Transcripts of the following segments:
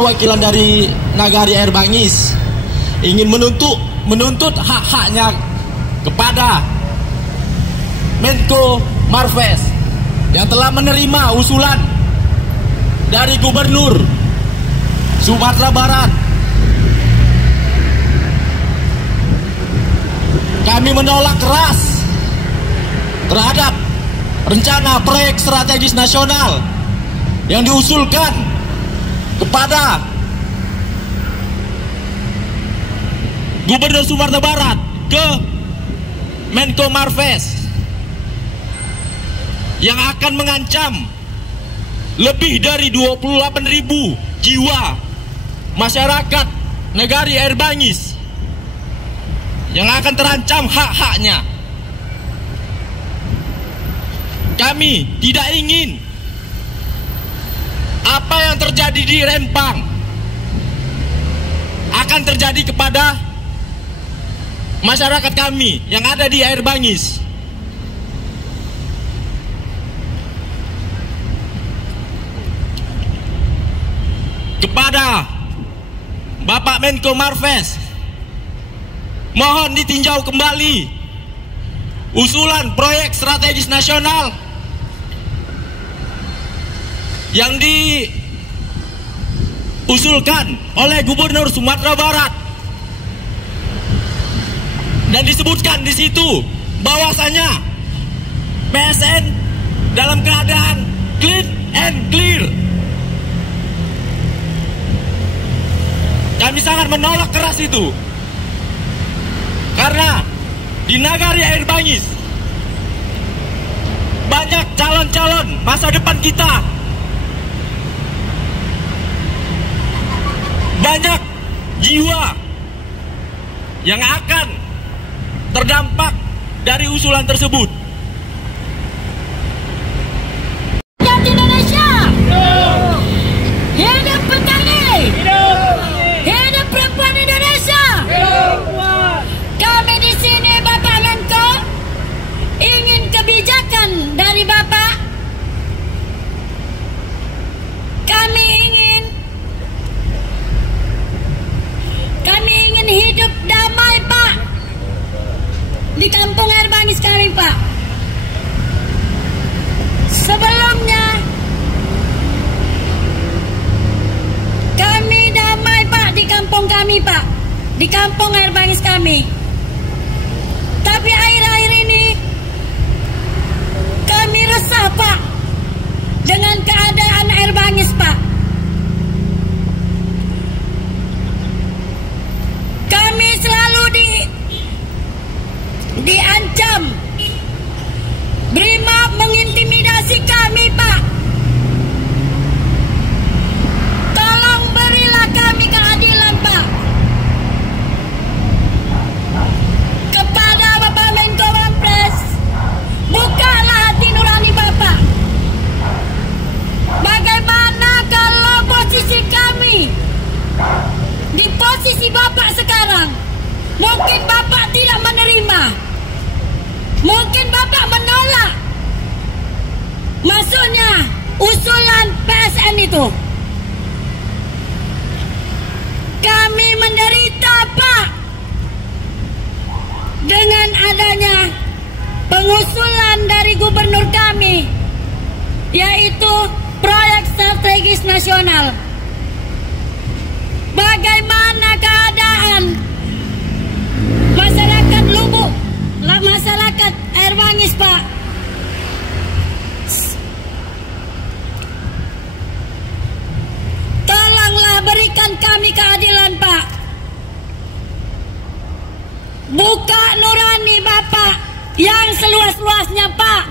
Perwakilan dari Nagari Air Bangis ingin menuntut hak-haknya kepada Menko Marves yang telah menerima usulan dari Gubernur Sumatera Barat. Kami menolak keras terhadap rencana proyek strategis nasional yang diusulkan kepada Gubernur Sumatera Barat ke Menko Marves yang akan mengancam lebih dari 28.000 jiwa masyarakat Nagari Air Bangis yang akan terancam hak-haknya. Kami tidak ingin apa yang terjadi di Rempang akan terjadi kepada masyarakat kami yang ada di Air Bangis. Kepada Bapak Menko Marves, mohon ditinjau kembali usulan proyek strategis nasional yang diusulkan oleh Gubernur Sumatera Barat, dan disebutkan di situ bahwasanya PSN dalam keadaan clean and clear. Kami sangat menolak keras itu, karena di Nagari Air Bangis banyak calon-calon masa depan kita. Banyak jiwa yang akan terdampak dari usulan tersebut. Rakyat Indonesia, hidup petani, hidup perempuan Indonesia. Kami di sini, Bapak Menko, ingin kebijakan dari Bapak. Kami ingin hidup damai, Pak, di kampung Air Bangis kami, Pak. Sebelumnya kami damai, Pak, di kampung kami, Pak, di kampung Air Bangis kami. Tapi akhir-akhir ini kami resah, Pak, dengan keadaan Air Bangis, Pak. Kami selalu diancam, BRIMOB mengintimidasi kami, Pak. Tolong berilah kami keadilan, Pak. Kepada Bapak Menko Marves, bukalah hati nurani Bapak. Bagaimana kalau posisi kami di posisi Bapak sekarang? Mungkin Bapak tidak menerima, mungkin Bapak menolak masuknya usulan PSN itu. Kami menderita, Pak, dengan adanya pengusulan dari gubernur kami, yaitu proyek strategis nasional. Bagaimana keadaan masyarakat Lubuk, masyarakat Air Bangis, Pak? Tolonglah berikan kami keadilan, Pak. Buka nurani Bapak yang seluas-luasnya, Pak.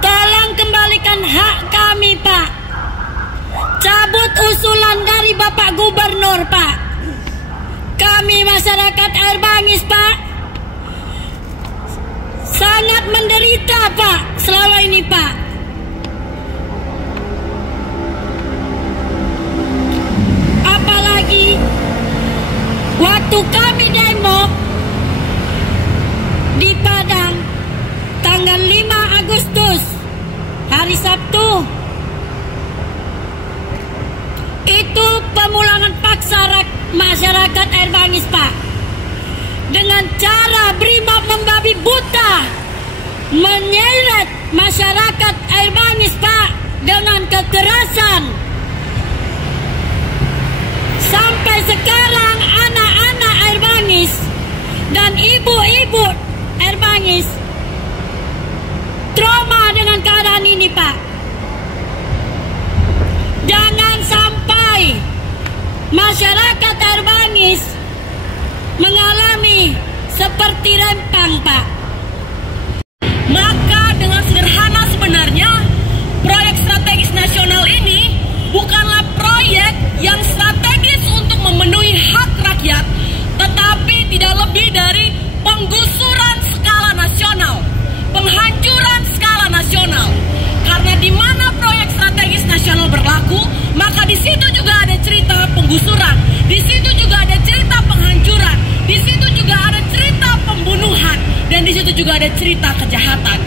Tolong kembalikan hak kami, Pak. Cabut usulan dari Bapak Gubernur, Pak. Kami masyarakat Air Bangis, Pak, sangat menderita, Pak, selama ini, Pak. Apalagi waktu kami demo di Padang tanggal 5 Agustus, hari Sabtu. Itu pemulangan paksa masyarakat Air Bangis, Pak. Dengan cara brimob membabi buta menyeret masyarakat Air Bangis, Pak, dengan kekerasan. Sampai sekarang anak-anak Air Bangis dan ibu-ibu Air Bangis trauma dengan keadaan ini, Pak. Jangan sampai masyarakat Air Bangis mengalami seperti Rempang, Pak. Maka dengan sederhana sebenarnya proyek strategis nasional ini bukanlah proyek yang strategis untuk memenuhi hak rakyat, tetapi tidak lebih dari penggusuran skala nasional, penghancuran skala nasional. Karena di mana proyek strategis nasional berlaku, maka di situ juga ada cerita penggusuran, di situ juga ada cerita penghancuran, di situ juga ada cerita pembunuhan, dan di situ juga ada cerita kejahatan.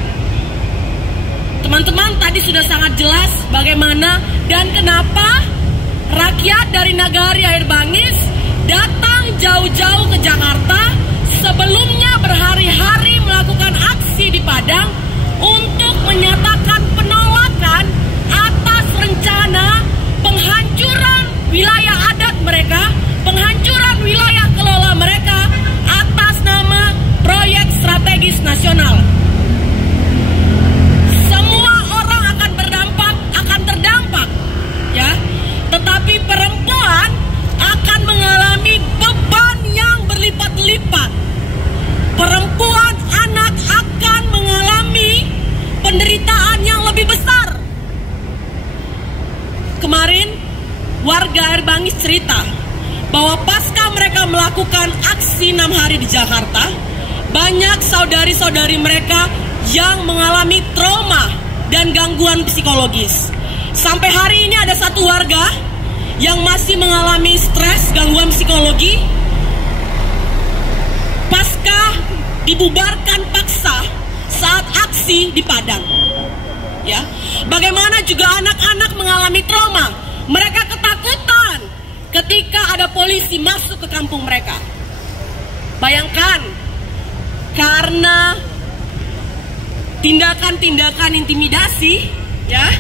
Teman-teman, tadi sudah sangat jelas bagaimana dan kenapa rakyat dari Nagari Air Bangis datang jauh-jauh ke Jakarta, sebelumnya berhari-hari melakukan aksi di Padang untuk menyatakan penolakan atas rencana penghancuran wilayah adat mereka, penghancuran wilayah kelola mereka atas nama proyek strategis nasional. Semua orang akan terdampak, ya. Tetapi perempuan akan mengalami beban yang berlipat-lipat. Perempuan, anak akan mengalami penderitaan yang lebih besar. Kemarin warga Air Bangis cerita bahwa pasca mereka melakukan aksi 6 hari di Jakarta, banyak saudari-saudari mereka yang mengalami trauma dan gangguan psikologis. Sampai hari ini ada satu warga yang masih mengalami stres, gangguan psikologi pasca dibubarkan paksa saat aksi di Padang. Ya, bagaimana juga anak-anak mengalami trauma. Mereka ketakutan ketika ada polisi masuk ke kampung mereka. Bayangkan, karena tindakan-tindakan intimidasi, ya,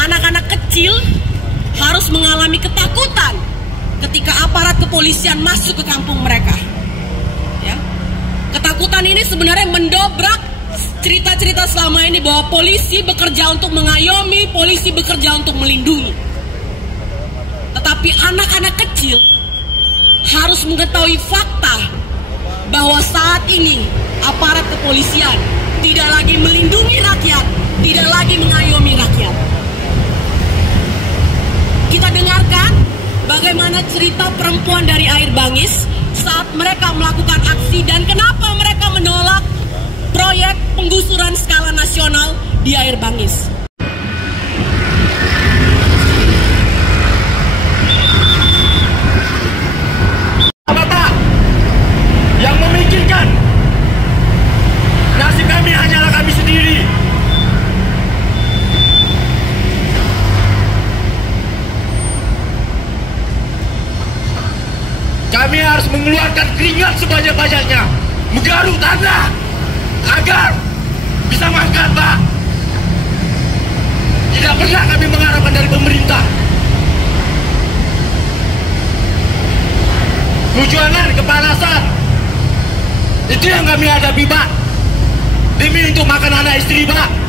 anak-anak kecil harus mengalami ketakutan ketika aparat kepolisian masuk ke kampung mereka. Ya. Ketakutan ini sebenarnya mendobrak cerita-cerita selama ini bahwa polisi bekerja untuk mengayomi, polisi bekerja untuk melindungi. Tetapi anak-anak kecil harus mengetahui fakta bahwa saat ini aparat kepolisian tidak lagi melindungi rakyat, tidak lagi mengayomi rakyat. Kita dengarkan bagaimana cerita perempuan dari Air Bangis saat mereka melakukan aksi dan kenapa mereka menolak proyek penggusuran skala nasional di Air Bangis. Bapak yang memikirkan nasib kami hanyalah kami sendiri. Kami harus mengeluarkan keringat sebanyak-banyaknya, menggaruk tanah agar bisa makan, Pak. Tidak pernah kami mengharapkan dari pemerintah. Hujanan, kepanasan, itu yang kami hadapi, Pak. Demi untuk makan anak istri, Pak.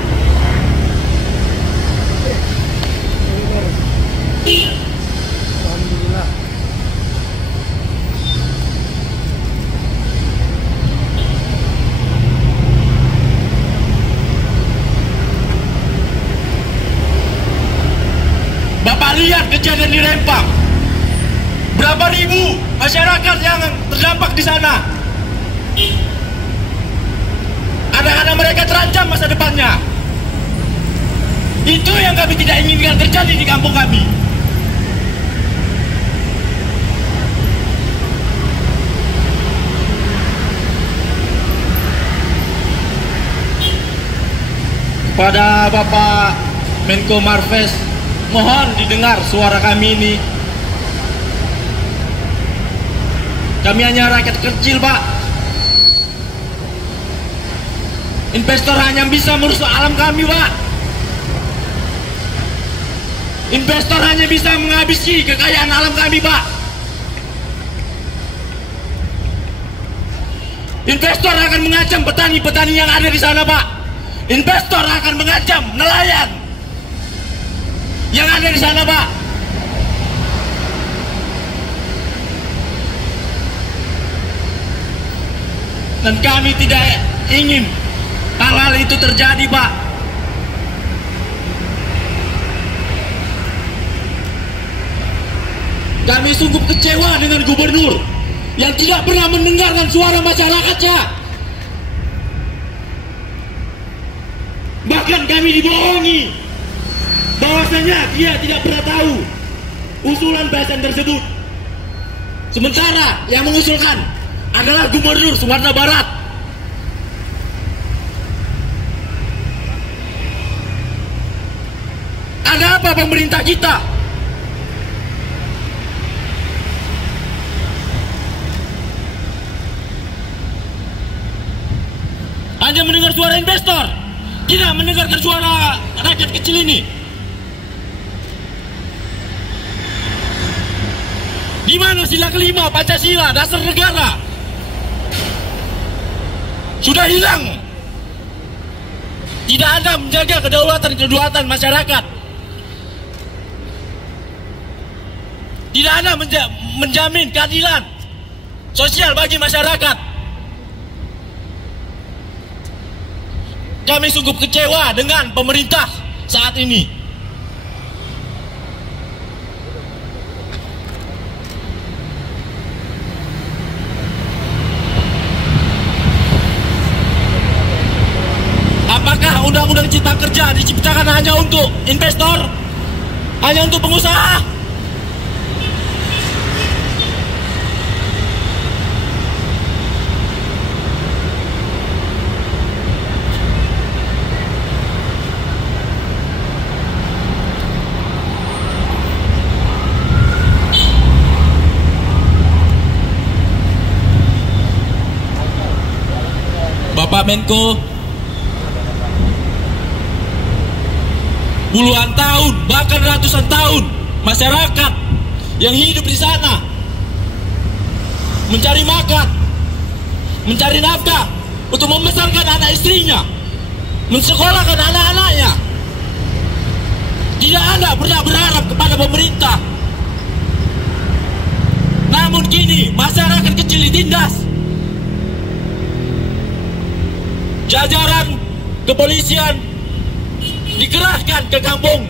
Bapak lihat kejadian di Rempang. Berapa ribu masyarakat yang terdampak di sana. Anak-anak mereka terancam masa depannya. Itu yang kami tidak inginkan terjadi di kampung kami. pada Bapak Menko Marves, mohon didengar suara kami ini. Kami hanya rakyat kecil, Pak. Investor hanya bisa merusak alam kami, Pak. Investor hanya bisa menghabisi kekayaan alam kami, Pak. Investor akan mengancam petani-petani yang ada di sana, Pak. Investor akan mengancam nelayan yang ada di sana, Pak. Dan kami tidak ingin hal-hal itu terjadi, Pak. Kami sungguh kecewa dengan gubernur yang tidak pernah mendengarkan suara masyarakatnya. Bahkan kami dibohongi bahwasanya dia tidak pernah tahu usulan PSN tersebut. Sementara yang mengusulkan adalah Gubernur Sumatera Barat. Ada apa pemerintah kita? Hanya mendengar suara investor, tidak mendengarkan suara rakyat kecil ini. Di mana sila kelima Pancasila, dasar negara? Sudah hilang. Tidak ada menjaga kedaulatan masyarakat. Tidak ada menjamin keadilan sosial bagi masyarakat. Kami sungguh kecewa dengan pemerintah saat ini. Apakah undang-undang cipta kerja diciptakan hanya untuk investor? Hanya untuk pengusaha? Bapak Menko, puluhan tahun, bahkan ratusan tahun masyarakat yang hidup di sana mencari makan, mencari nafkah untuk membesarkan anak istrinya, mensekolahkan anak-anaknya. Tidak ada pernah berharap kepada pemerintah. Namun kini masyarakat kecil ditindas. Jajaran kepolisian dikerahkan ke kampung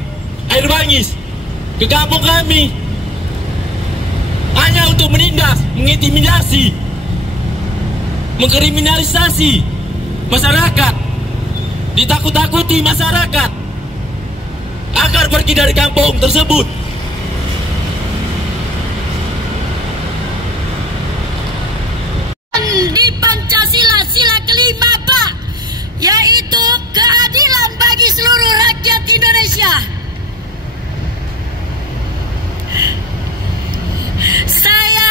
Air Bangis, ke kampung kami, hanya untuk menindas, mengintimidasi, mengkriminalisasi masyarakat, ditakut-takuti masyarakat agar pergi dari kampung tersebut. Di Pancasila, sila kelima, Pak, yaitu keadilan bagi seluruh rakyat Indonesia. Saya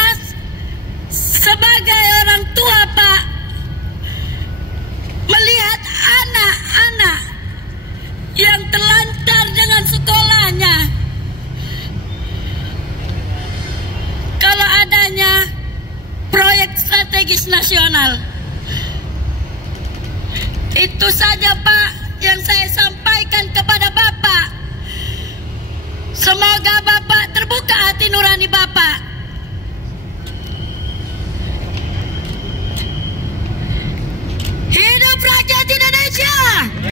sebagai orang tua, Pak, melihat anak-anak yang terlantar dengan sekolahnya. Kalau adanya proyek strategis nasional, itu saja, Pak, yang saya sampaikan kepada Bapak. Semoga Bapak terbuka hati nurani Bapak. Hidup rakyat Indonesia!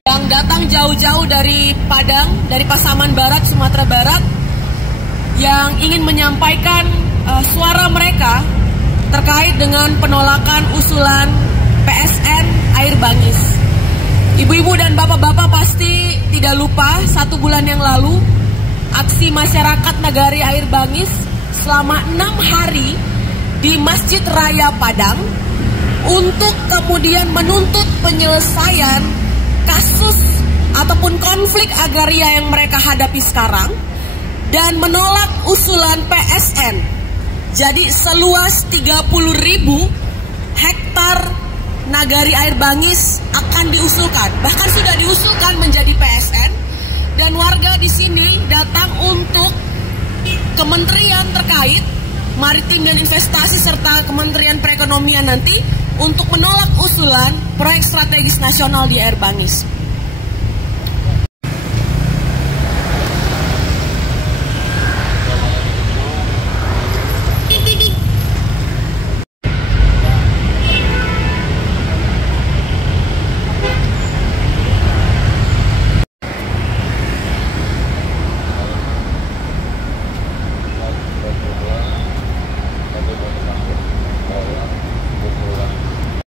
Yang datang jauh-jauh dari Padang, dari Pasaman Barat, Sumatera Barat, yang ingin menyampaikan suara mereka terkait dengan penolakan usulan PSN Air Bangis. Ibu-ibu dan bapak-bapak pasti tidak lupa 1 bulan yang lalu aksi masyarakat Nagari Air Bangis selama 6 hari di Masjid Raya Padang untuk kemudian menuntut penyelesaian kasus ataupun konflik agraria yang mereka hadapi sekarang dan menolak usulan PSN. Jadi seluas 30.000 hektar Nagari Air Bangis akan diusulkan, bahkan sudah diusulkan menjadi PSN, dan warga di sini datang untuk kementerian terkait Maritim dan Investasi serta Kementerian Perekonomian nanti untuk menolak usulan proyek strategis nasional di Air Bangis.